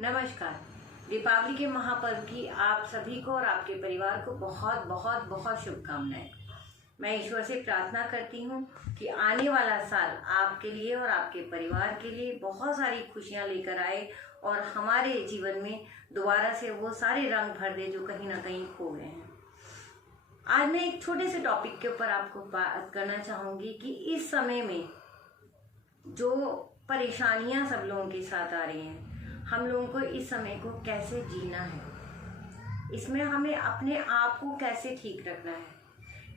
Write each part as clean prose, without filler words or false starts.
नमस्कार। दीपावली के महापर्व की आप सभी को और आपके परिवार को बहुत बहुत बहुत शुभकामनाएं। मैं ईश्वर से प्रार्थना करती हूँ कि आने वाला साल आपके लिए और आपके परिवार के लिए बहुत सारी खुशियाँ लेकर आए और हमारे जीवन में दोबारा से वो सारे रंग भर दे जो कहीं ना कहीं खो गए हैं। आज मैं एक छोटे से टॉपिक के ऊपर आपको बात करना चाहूँगी कि इस समय में जो परेशानियां सब लोगों के साथ आ रही हैं, हम लोगों को इस समय को कैसे जीना है, इसमें हमें अपने आप को कैसे ठीक रखना है,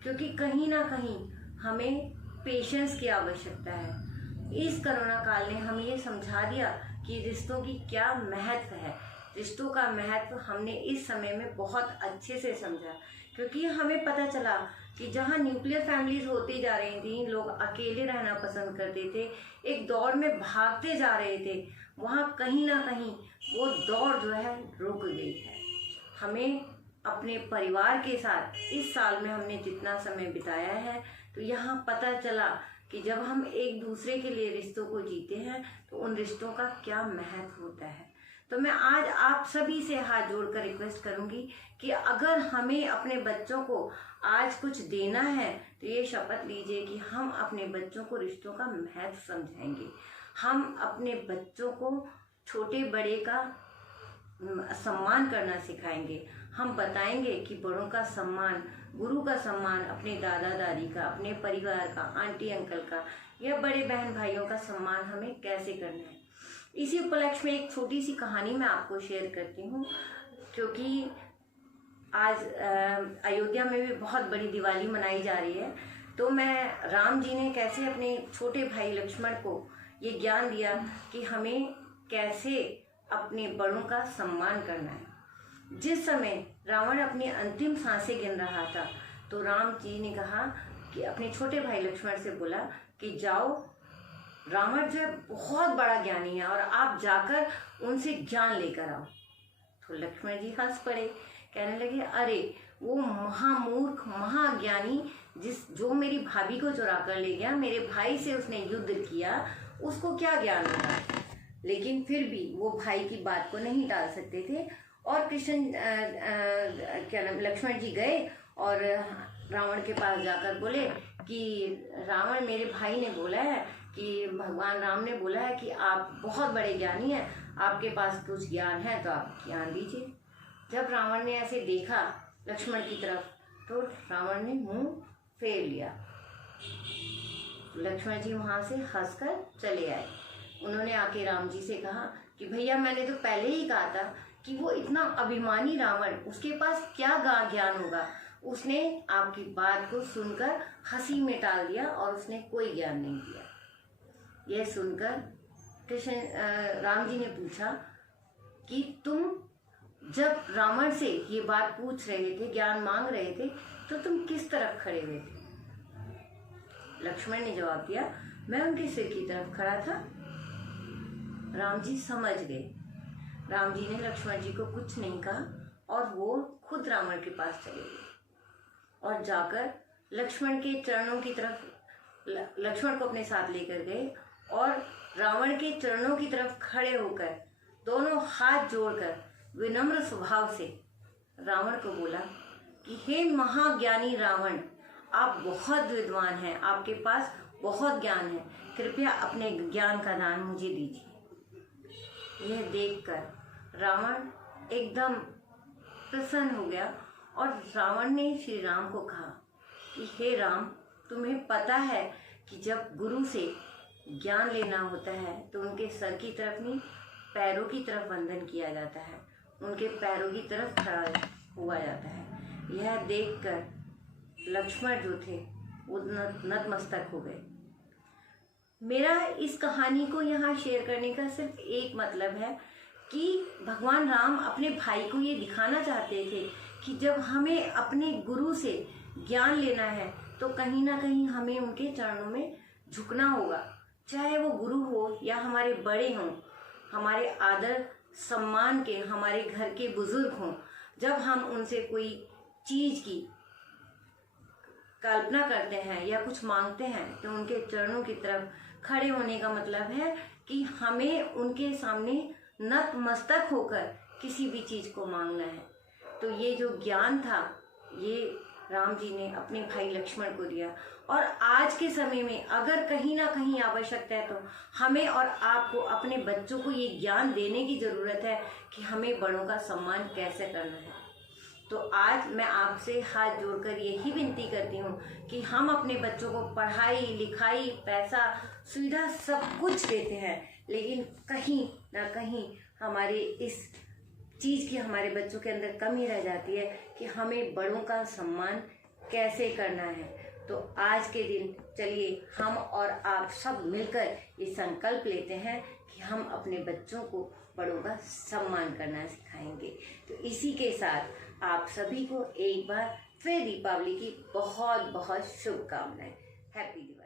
क्योंकि कहीं ना कहीं हमें पेशेंस की आवश्यकता है। इस कोरोना काल ने हमें ये समझा दिया कि रिश्तों की क्या महत्व है। रिश्तों का महत्व हमने इस समय में बहुत अच्छे से समझा, क्योंकि हमें पता चला कि जहाँ न्यूक्लियर फैमिलीज होती जा रही थी, लोग अकेले रहना पसंद करते थे, एक दौड़ में भागते जा रहे थे, वहाँ कहीं ना कहीं वो दौड़ जो है रुक गई है। हमें अपने परिवार के साथ इस साल में हमने जितना समय बिताया है, तो यहाँ पता चला कि जब हम एक दूसरे के लिए रिश्तों को जीते हैं तो उन रिश्तों का क्या महत्व होता है। तो मैं आज आप सभी से हाथ जोड़कर रिक्वेस्ट करूंगी कि अगर हमें अपने बच्चों को आज कुछ देना है तो ये शपथ लीजिए कि हम अपने बच्चों को रिश्तों का महत्व समझाएंगे। हम अपने बच्चों को छोटे बड़े का सम्मान करना सिखाएंगे। हम बताएंगे कि बड़ों का सम्मान, गुरु का सम्मान, अपने दादा दादी का, अपने परिवार का, आंटी अंकल का या बड़े बहन भाइयों का सम्मान हमें कैसे करना है। इसी उपलक्ष्य में एक छोटी सी कहानी मैं आपको शेयर करती हूँ, क्योंकि आज अयोध्या में भी बहुत बड़ी दिवाली मनाई जा रही है। तो मैं राम जी ने कैसे अपने छोटे भाई लक्ष्मण को ये ज्ञान दिया कि हमें कैसे अपने बड़ों का सम्मान करना है। जिस समय रावण अपनी अंतिम सांसें गिन रहा था, तो राम जी ने कहा कि अपने छोटे भाई लक्ष्मण से बोला कि जाओ, रावण जो है बहुत बड़ा ज्ञानी है और आप जाकर उनसे ज्ञान लेकर आओ। तो लक्ष्मण जी हंस पड़े, कहने लगे, अरे वो महामूर्ख महाज्ञानी जो मेरी भाभी को चुरा कर ले गया, मेरे भाई से उसने युद्ध किया, उसको क्या ज्ञान होगा। लेकिन फिर भी वो भाई की बात को नहीं टाल सकते थे और लक्ष्मण जी गए और रावण के पास जाकर बोले कि रावण, मेरे भाई ने बोला है कि भगवान राम ने बोला है कि आप बहुत बड़े ज्ञानी हैं, आपके पास कुछ ज्ञान है तो आप ज्ञान दीजिए। जब रावण ने ऐसे देखा लक्ष्मण की तरफ, तो रावण ने मुंह फेर लिया। लक्ष्मण जी वहां से हंसकर चले आए। उन्होंने आके राम जी से कहा कि भैया, मैंने तो पहले ही कहा था कि वो इतना अभिमानी रावण, उसके पास क्या ज्ञान होगा। उसने आपकी बात को सुनकर हंसी में टाल दिया और उसने कोई ज्ञान नहीं दिया। यह सुनकर राम जी ने पूछा कि तुम जब रावण से ये बात पूछ रहे थे, ज्ञान मांग रहे थे, तो तुम किस तरफ खड़े हुए थे। लक्ष्मण ने जवाब दिया, मैं उनके सिर की तरफ खड़ा था। राम जी समझ गए। राम जी ने लक्ष्मण जी को कुछ नहीं कहा और वो खुद रावण के पास चले गए और जाकर लक्ष्मण के चरणों की तरफ, लक्ष्मण को अपने साथ लेकर गए और रावण के चरणों की तरफ खड़े होकर दोनों हाथ जोड़कर विनम्र स्वभाव से रावण को बोला कि हे महाज्ञानी रावण, आप बहुत विद्वान हैं, आपके पास बहुत ज्ञान है, कृपया अपने ज्ञान का दान मुझे दीजिए। यह देखकर रावण एकदम प्रसन्न हो गया और रावण ने श्री राम को कहा कि हे राम, तुम्हें पता है कि जब गुरु से ज्ञान लेना होता है तो उनके सर की तरफ नहीं, पैरों की तरफ वंदन किया जाता है, उनके पैरों की तरफ खड़ा हुआ जाता है। यह देखकर लक्ष्मण जो थे वो नतमस्तक हो गए। मेरा इस कहानी को यहाँ शेयर करने का सिर्फ एक मतलब है कि भगवान राम अपने भाई को ये दिखाना चाहते थे कि जब हमें अपने गुरु से ज्ञान लेना है तो कहीं ना कहीं हमें उनके चरणों में झुकना होगा, चाहे वो गुरु हो या हमारे बड़े हों, हमारे आदर सम्मान के, हमारे घर के बुजुर्ग हों। जब हम उनसे कोई चीज की कल्पना करते हैं या कुछ मांगते हैं तो उनके चरणों की तरफ खड़े होने का मतलब है कि हमें उनके सामने नतमस्तक होकर किसी भी चीज़ को मांगना है। तो ये जो ज्ञान था ये राम जी ने अपने भाई लक्ष्मण को दिया। और आज के समय में अगर कहीं ना कहीं आवश्यकता है तो हमें और आपको अपने बच्चों को ये ज्ञान देने की ज़रूरत है कि हमें बड़ों का सम्मान कैसे करना है। तो आज मैं आपसे हाथ जोड़कर यही विनती करती हूँ कि हम अपने बच्चों को पढ़ाई लिखाई पैसा सुविधा सब कुछ देते हैं, लेकिन कहीं ना कहीं हमारे इस चीज़ की हमारे बच्चों के अंदर कमी रह जाती है कि हमें बड़ों का सम्मान कैसे करना है। तो आज के दिन चलिए हम और आप सब मिलकर ये संकल्प लेते हैं कि हम अपने बच्चों को बड़ों का सम्मान करना सिखाएंगे। तो इसी के साथ आप सभी को एक बार फिर दीपावली की बहुत बहुत शुभकामनाएं। हैप्पी दिवाली।